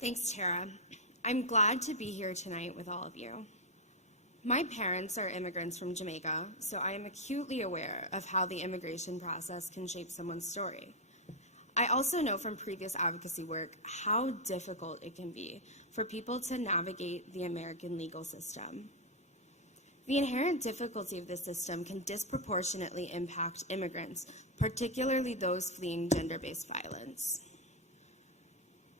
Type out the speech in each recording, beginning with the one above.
Thanks, Tara. I'm glad to be here tonight with all of you. My parents are immigrants from Jamaica, so I am acutely aware of how the immigration process can shape someone's story. I also know from previous advocacy work how difficult it can be for people to navigate the American legal system. The inherent difficulty of this system can disproportionately impact immigrants, particularly those fleeing gender-based violence.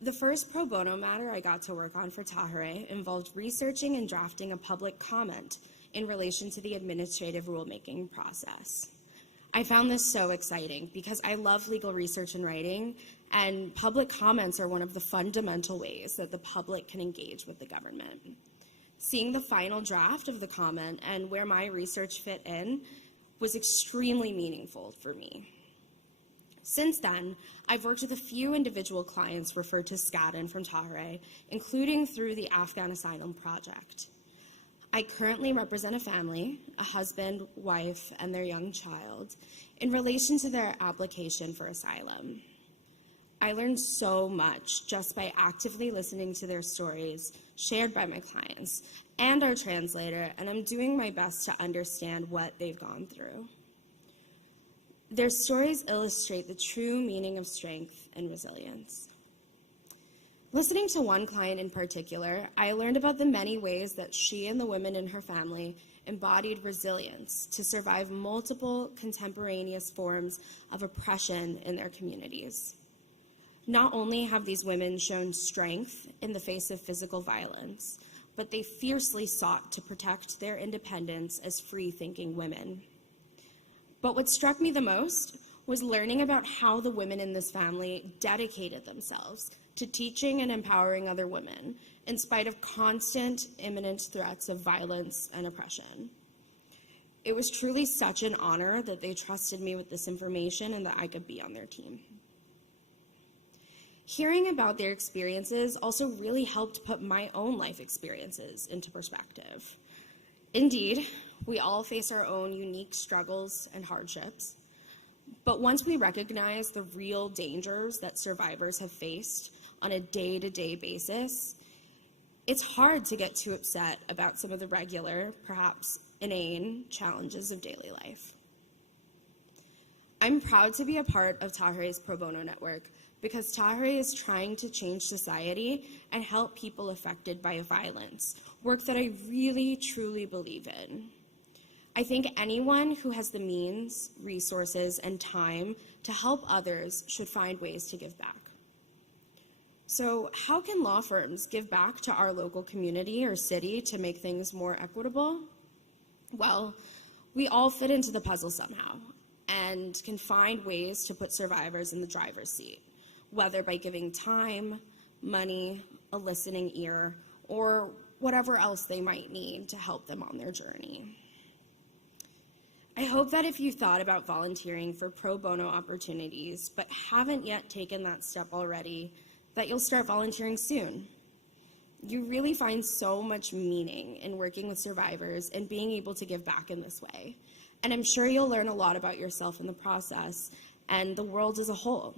The first pro bono matter I got to work on for Tahereh involved researching and drafting a public comment in relation to the administrative rulemaking process. I found this so exciting because I love legal research and writing, and public comments are one of the fundamental ways that the public can engage with the government. Seeing the final draft of the comment and where my research fit in was extremely meaningful for me. Since then, I've worked with a few individual clients referred to SCADN from Tahereh, including through the Afghan Asylum Project. I currently represent a family, a husband, wife, and their young child, in relation to their application for asylum. I learned so much just by actively listening to their stories shared by my clients and our translator, and I'm doing my best to understand what they've gone through. Their stories illustrate the true meaning of strength and resilience. Listening to one client in particular, I learned about the many ways that she and the women in her family embodied resilience to survive multiple contemporaneous forms of oppression in their communities. Not only have these women shown strength in the face of physical violence, but they fiercely sought to protect their independence as free-thinking women. But what struck me the most was learning about how the women in this family dedicated themselves to teaching and empowering other women in spite of constant, imminent threats of violence and oppression. It was truly such an honor that they trusted me with this information and that I could be on their team. Hearing about their experiences also really helped put my own life experiences into perspective. Indeed, we all face our own unique struggles and hardships, but once we recognize the real dangers that survivors have faced on a day-to-day basis, it's hard to get too upset about some of the regular, perhaps inane, challenges of daily life. I'm proud to be a part of Tahereh's Pro Bono Network because Tahereh is trying to change society and help people affected by violence, work that I really, truly believe in. I think anyone who has the means, resources, and time to help others should find ways to give back. So how can law firms give back to our local community or city to make things more equitable? Well, we all fit into the puzzle somehow and can find ways to put survivors in the driver's seat, whether by giving time, money, a listening ear, or whatever else they might need to help them on their journey. I hope that if you've thought about volunteering for pro bono opportunities but haven't yet taken that step already, that you'll start volunteering soon. You really find so much meaning in working with survivors and being able to give back in this way. And I'm sure you'll learn a lot about yourself in the process and the world as a whole.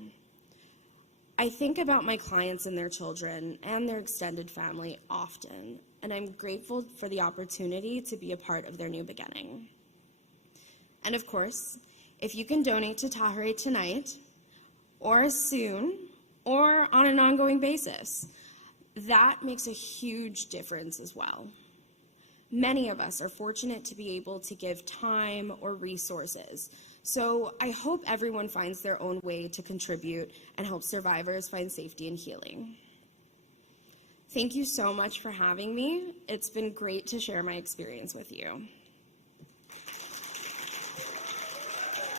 I think about my clients and their children and their extended family often, and I'm grateful for the opportunity to be a part of their new beginning. And of course, if you can donate to Tahereh tonight, or soon, or on an ongoing basis, that makes a huge difference as well. Many of us are fortunate to be able to give time or resources, so I hope everyone finds their own way to contribute and help survivors find safety and healing. Thank you so much for having me. It's been great to share my experience with you.